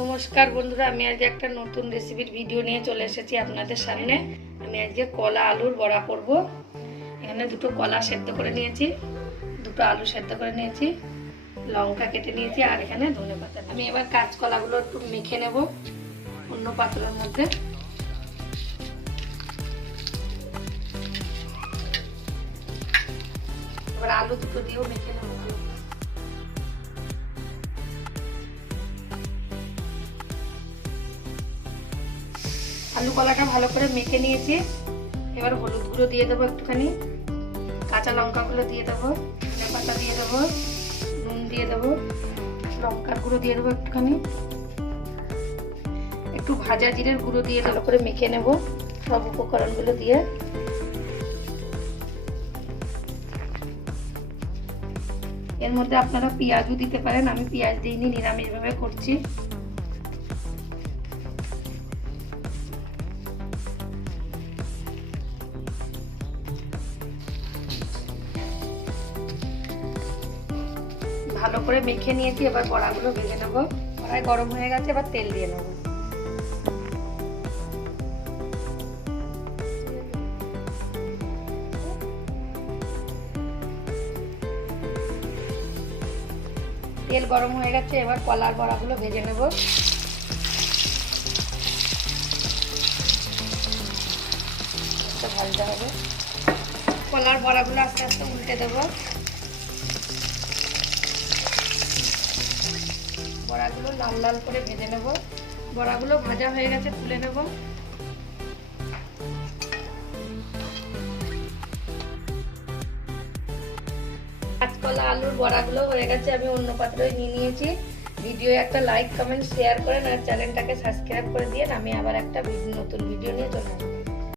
নমস্কার বন্ধুরা, আমি আজকে একটা নতুন রেসিপির ভিডিও নিয়ে চলে এসেছি আপনাদের সামনে। আমি আজকে কলা আলুর বড়া করব। এখানে দুটো কলা সেদ্ধ করে নিয়েছি, দুটো আলু সেদ্ধ করে নিয়েছি, লঙ্কা কেটে নিয়েছি, আর এখানে ধনেপাতা। আমি এবার কাঁচকলাগুলো একটু মেখে নেব অন্য পাত্রের মধ্যে। এবার আলু দুটো দিয়েও মেখে নেব। আলু কলাটা ভালো করে মেখে নিয়েছি। এবার হলুদ গুঁড়ো দিয়ে দেবো একটুখানি, কাঁচা লঙ্কাগুলো দিয়ে দেবো, ধনে পাতা দিয়ে দেবো, নুন দিয়ে দেবো, লঙ্কার গুঁড়ো দিয়ে দেবো একটুখানি, একটু ভাজা জিরের গুঁড়ো দিয়ে ভালো করে মেখে নেব সব উপকরণগুলো দিয়ে। এর মধ্যে আপনারা পেঁয়াজও দিতে পারেন, আমি পেঁয়াজ দিইনি, নিরামিষভাবে করছি। ভালো করে মেখে নিয়েছি, এবার বড়াগুলো ভেজে নেবো। কড়াই গরম হয়ে গেছে, এবার তেল দিয়ে নেবো। তেল গরম হয়ে গেছে, এবার কলার বড়াগুলো ভেজে নেব। ভাজতে হবে। কলার বড়াগুলো আস্তে আস্তে উল্টে দেবো। বড়াগুলো লাল লাল করে ভেজে নেব। বড়াগুলো ভাজা হয়ে গেছে, তুলে নেব। কাঁচকলা আলুর বড়াগুলো হয়ে গেছে, আমি অন্য পাত্রে নিয়ে নিয়েছি। ভিডিও একটা লাইক কমেন্ট শেয়ার করেন আর চ্যানেলটাকে সাবস্ক্রাইব করে দিয়ে আমি আবার একটা নতুন ভিডিও নিয়ে চলে আসবো।